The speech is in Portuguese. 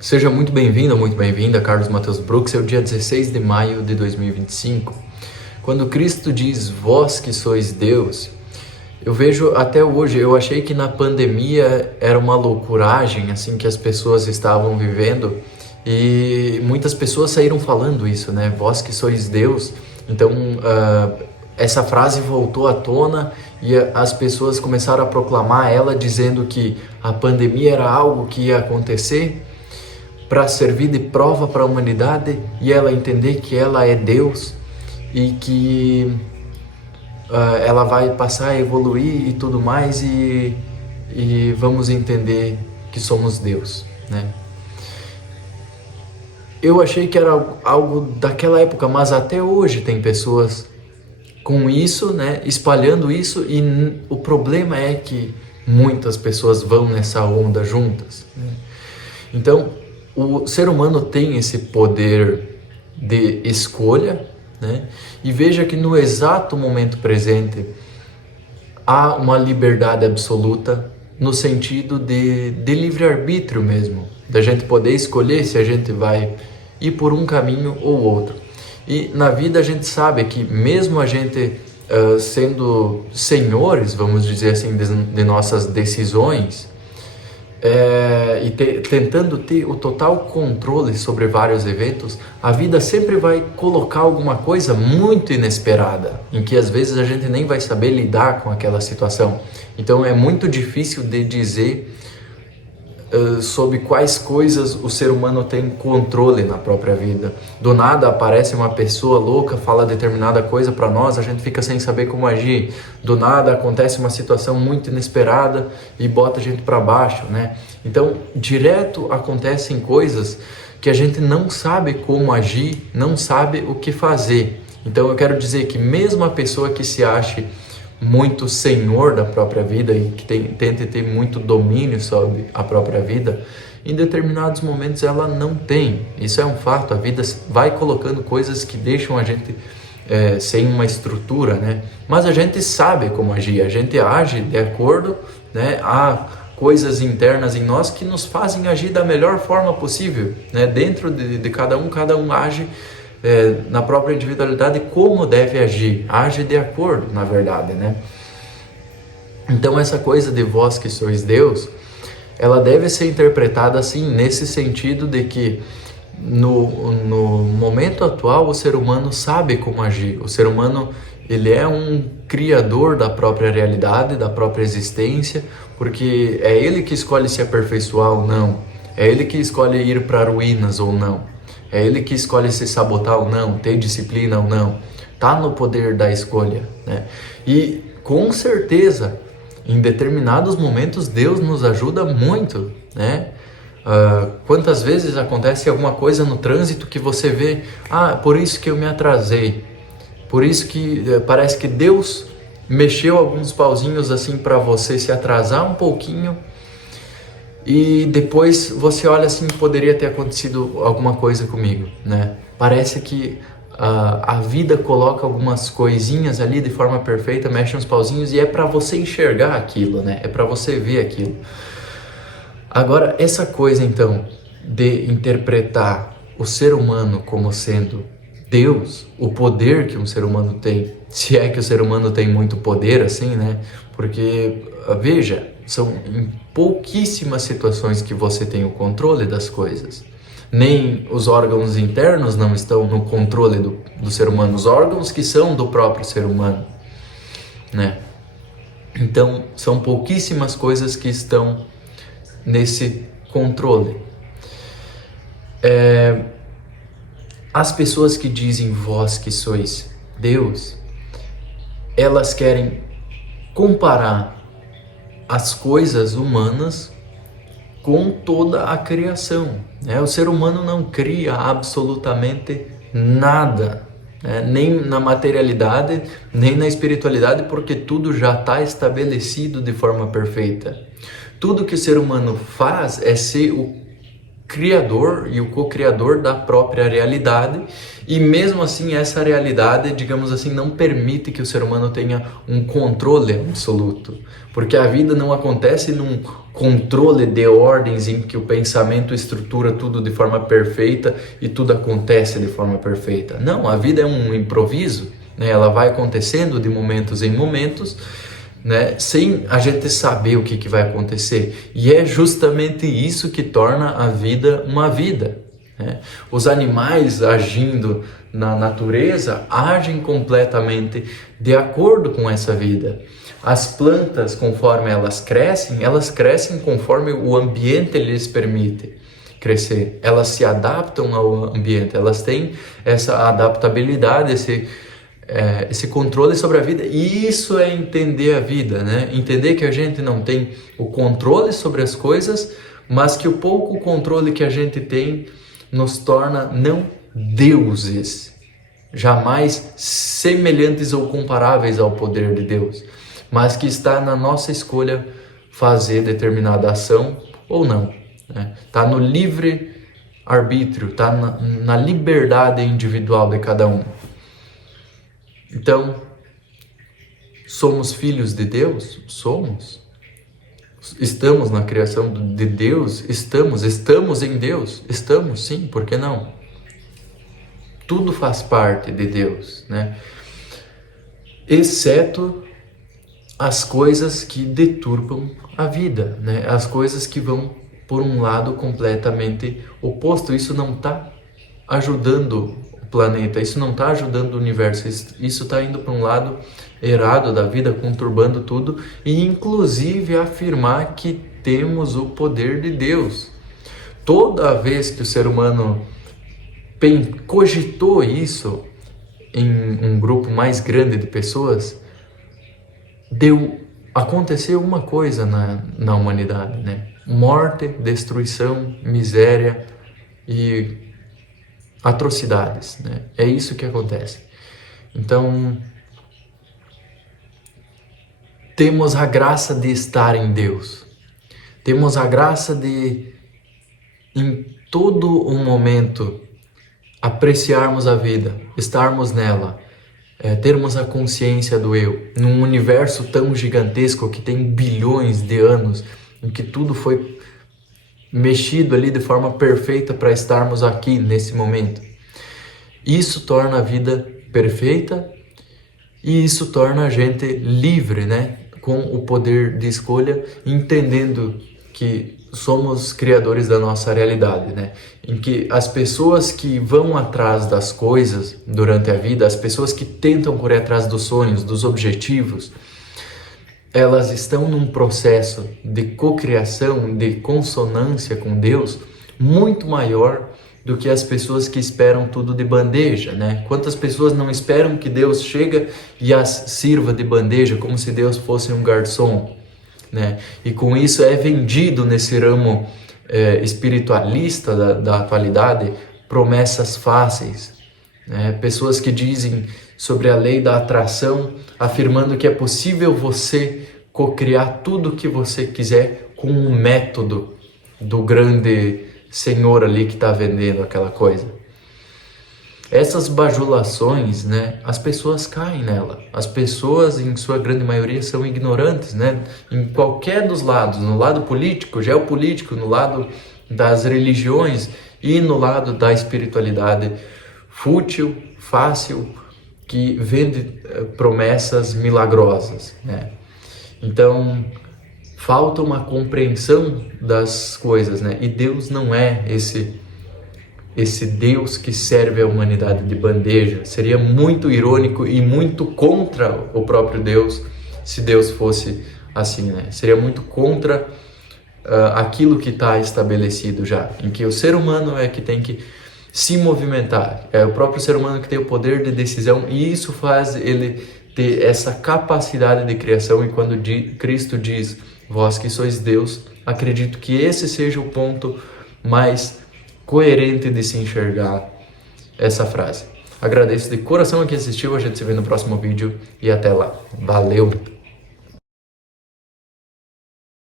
Seja muito bem-vindo, muito bem-vinda, Carlos Matheus Brooks. É o dia 16 de maio de 2025. Quando Cristo diz, vós que sois Deus, eu vejo até hoje, eu achei que na pandemia era uma loucuragem, assim, que as pessoas estavam vivendo, e muitas pessoas saíram falando isso, né? Vós que sois Deus. Então, essa frase voltou à tona e as pessoas começaram a proclamar ela, dizendo que a pandemia era algo que ia acontecer para servir de prova para a humanidade e ela entender que ela é Deus e que ela vai passar a evoluir e tudo mais e vamos entender que somos Deus, né? Eu achei que era algo daquela época, mas até hoje tem pessoas com isso, né, espalhando isso, e o problema é que muitas pessoas vão nessa onda juntas, né? Então, o ser humano tem esse poder de escolha, né? E veja que no exato momento presente há uma liberdade absoluta no sentido de livre-arbítrio mesmo, da gente poder escolher se a gente vai ir por um caminho ou outro. E na vida a gente sabe que mesmo a gente sendo senhores, vamos dizer assim, de nossas decisões, e tentando ter o total controle sobre vários eventos, a vida sempre vai colocar alguma coisa muito inesperada, em que às vezes a gente nem vai saber lidar com aquela situação. Então é muito difícil de dizer sobre quais coisas o ser humano tem controle na própria vida. Do nada aparece uma pessoa louca, fala determinada coisa para nós, a gente fica sem saber como agir. Do nada acontece uma situação muito inesperada e bota a gente para baixo, né? Então, direto acontecem coisas que a gente não sabe como agir, não sabe o que fazer. Então eu quero dizer que mesmo a pessoa que se ache muito senhor da própria vida e que tente ter muito domínio sobre a própria vida, em determinados momentos ela não tem. Isso é um fato. A vida vai colocando coisas que deixam a gente sem uma estrutura, né? Mas a gente sabe como agir, a gente age de acordo, né? Há coisas internas em nós que nos fazem agir da melhor forma possível, né? Dentro de cada um age na própria individualidade como deve agir, age de acordo, na verdade, né? Então essa coisa de vós que sois Deus, ela deve ser interpretada assim, nesse sentido de que no momento atual o ser humano sabe como agir, o ser humano ele é um criador da própria realidade, da própria existência, porque é ele que escolhe se aperfeiçoar ou não, é ele que escolhe ir para ruínas ou não. É ele que escolhe se sabotar ou não, ter disciplina ou não. Tá no poder da escolha, né? E com certeza, em determinados momentos, Deus nos ajuda muito, né? Quantas vezes acontece alguma coisa no trânsito que você vê, por isso que eu me atrasei. Por isso que parece que Deus mexeu alguns pauzinhos assim para você se atrasar um pouquinho. E depois você olha assim, poderia ter acontecido alguma coisa comigo, né? Parece que a vida coloca algumas coisinhas ali de forma perfeita, mexe uns pauzinhos e é para você enxergar aquilo, né? É para você ver aquilo. Agora, essa coisa então de interpretar o ser humano como sendo Deus, o poder que um ser humano tem, se é que o ser humano tem muito poder assim, né? Porque, veja, são em pouquíssimas situações que você tem o controle das coisas. Nem os órgãos internos não estão no controle do ser humano, os órgãos que são do próprio ser humano, né? Então, são pouquíssimas coisas que estão nesse controle. As pessoas que dizem vós que sois Deus, elas querem comparar as coisas humanas com toda a criação, né? O ser humano não cria absolutamente nada, né? Nem na materialidade, nem na espiritualidade, porque tudo já está estabelecido de forma perfeita. Tudo que o ser humano faz é ser criador e o co-criador da própria realidade, e mesmo assim essa realidade, digamos assim, não permite que o ser humano tenha um controle absoluto, porque a vida não acontece num controle de ordens em que o pensamento estrutura tudo de forma perfeita e tudo acontece de forma perfeita. Não, a vida é um improviso, né? Ela vai acontecendo de momentos em momentos, né, sem a gente saber o que vai acontecer. E é justamente isso que torna a vida uma vida, né? Os animais agindo na natureza agem completamente de acordo com essa vida. As plantas, conforme elas crescem conforme o ambiente lhes permite crescer. Elas se adaptam ao ambiente, elas têm essa adaptabilidade, esse controle sobre a vida. E isso é entender a vida, né? Entender que a gente não tem o controle sobre as coisas, mas que o pouco controle que a gente tem nos torna não deuses, jamais semelhantes ou comparáveis ao poder de Deus, mas que está na nossa escolha fazer determinada ação ou não, né? Está no livre arbítrio, está na liberdade individual de cada um. Então, somos filhos de Deus? Somos. Estamos na criação de Deus? Estamos em Deus? Estamos, sim, por que não? Tudo faz parte de Deus, né? Exceto as coisas que deturpam a vida, né? As coisas que vão por um lado completamente oposto. Isso não está ajudando o planeta, isso não está ajudando o universo, isso está indo para um lado errado da vida, conturbando tudo, e inclusive afirmar que temos o poder de Deus. Toda vez que o ser humano cogitou isso em um grupo mais grande de pessoas, aconteceu uma coisa na humanidade, né? Morte, destruição, miséria e atrocidades, né? É isso que acontece. Então, temos a graça de estar em Deus. Temos a graça de, em todo um momento, apreciarmos a vida, estarmos nela, termos a consciência do eu, num universo tão gigantesco que tem bilhões de anos, em que tudo foi mexido ali de forma perfeita para estarmos aqui nesse momento. Isso torna a vida perfeita e isso torna a gente livre, né? Com o poder de escolha, entendendo que somos criadores da nossa realidade, né? Em que as pessoas que vão atrás das coisas durante a vida, as pessoas que tentam correr atrás dos sonhos, dos objetivos, elas estão num processo de cocriação, de consonância com Deus muito maior do que as pessoas que esperam tudo de bandeja, né? Quantas pessoas não esperam que Deus chega e as sirva de bandeja, como se Deus fosse um garçom, né? E com isso é vendido nesse ramo espiritualista da atualidade promessas fáceis, né? Pessoas que dizem sobre a lei da atração, afirmando que é possível você cocriar tudo o que você quiser com um método do grande senhor ali que está vendendo aquela coisa. Essas bajulações, né, as pessoas caem nela. As pessoas, em sua grande maioria, são ignorantes, né? Em qualquer dos lados, no lado político, geopolítico, no lado das religiões e no lado da espiritualidade fútil, fácil, que vende promessas milagrosas, né? Então, falta uma compreensão das coisas, né? E Deus não é esse Deus que serve a humanidade de bandeja. Seria muito irônico e muito contra o próprio Deus se Deus fosse assim, né? Seria muito contra aquilo que está estabelecido já, em que o ser humano é que tem que se movimentar. É o próprio ser humano que tem o poder de decisão e isso faz ele ter essa capacidade de criação. E quando Cristo diz, vós que sois Deus, acredito que esse seja o ponto mais coerente de se enxergar essa frase. Agradeço de coração a quem assistiu, a gente se vê no próximo vídeo e até lá. Valeu!